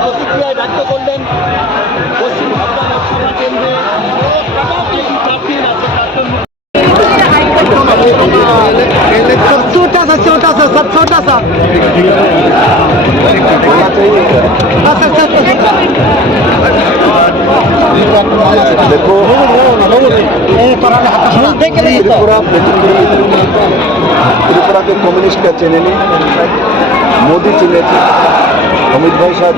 প্রতিক্রিয়ায় ব্যক্ত করলেন পশ্চিম বাংলা লোকসভা কেন্দ্রে छोटा सा सब छोटा सा देखो त्रिपुरा के कम्युनिस्ट का चेने मोदी चिन्हे अमित भाई साहब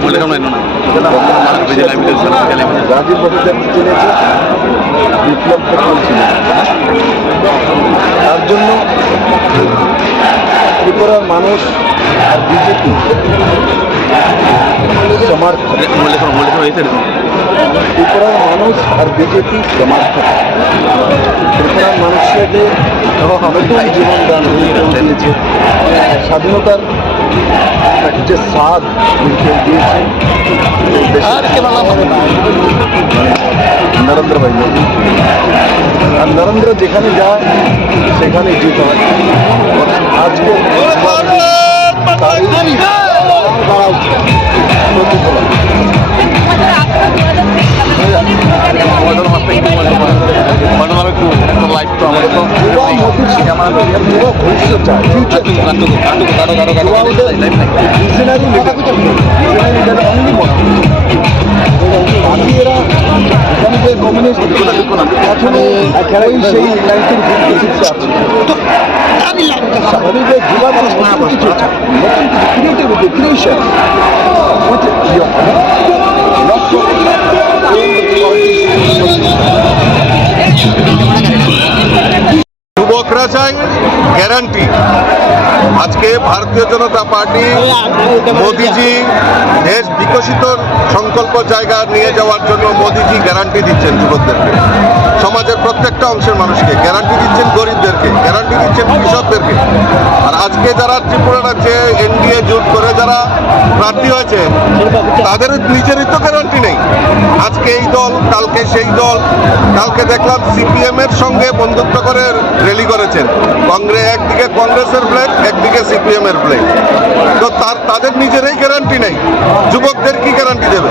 राजीव भट्टाचार्य चिन्हे বিপ্লব পটেল ছিলেন। তার জন্য ত্রিপুরার মানুষ আর বিজেপি সমর্থক, ত্রিপুরার মানুষ আর বিজেপি সমর্থক। ত্রিপুরার মানুষকে নতুন জীবনদান দিয়েছে, স্বাধীনতার যে স্বাদ দিয়েছে নরেন্দ্র ভাই মোদী। আর নরেন্দ্র যেখানে যায় সেখানে জিত হয়। আজকে প্রতিফলন ভবিষ্যৎ চায়, ফিউচার বাকি এরা এখানে যে কমিউনিস্ট সেই 1956 আছে। স্বাভাবিকভাবে জেলা মানুষ নতুন কিছু চায়, নতুন কিছু ক্রিয়েটিভিটি, ক্রিয়েশন যুবকরা চায় গ্যারান্টি। আজকে ভারতীয় জনতা পার্টি মোদিজি দেশ বিকশিত সংকল্প জায়গা নিয়ে যাওয়ার জন্য মোদিজি গ্যারান্টি দিচ্ছেন যুবকদেরকে, সমাজের প্রত্যেকটা অংশের মানুষকে গ্যারান্টি দিচ্ছেন, গরিবদেরকে গ্যারান্টি দিচ্ছেন, কৃষকদেরকে। আর আজকে যারা ত্রিপুরা রাজ্যে এনডিএ জোট করে যারা প্রার্থী হয়েছে তাদের নিজেরই তো গ্যারান্টি নেই। আজকে এই দল, কালকে সেই দল। কালকে দেখলাম সিপিএম এর সঙ্গে বন্ধুত্ব করে র্যালি করেছেন। একদিকে কংগ্রেসের ফ্ল্যাগ, একদিকে সিপিএম এর ফ্ল্যাগ। তো তাদের নিজেরই গ্যারান্টি নেই, যুবকদের কি গ্যারান্টি দেবে?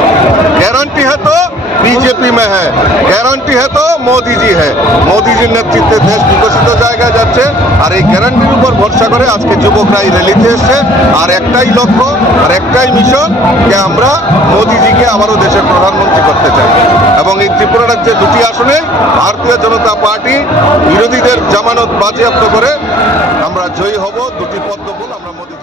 গ্যারান্টি है तो बीजेपी में है, গ্যারান্টি है तो मोदी जी है। মোদিজির নেতৃত্বে দেশ বিকশিত জায়গায় যাচ্ছে। আর এই গ্যারান্টির উপর ভরসা করে আজকে যুবকরা এই র্যালিতে এসছে। আর একটাই লক্ষ্য আর একটাই মিশন যে আমরা মোদিজিকে আবারও দেশের প্রধানমন্ত্রী করতে চাই। এবং এই ত্রিপুরা রাজ্যে দুটি আসনে ভারতীয় জনতা পার্টি বিরোধীদের জামানত বাজেয়াপ্ত করে আমরা জয়ী হব। দুটি পদ্মফুল আমরা মোদি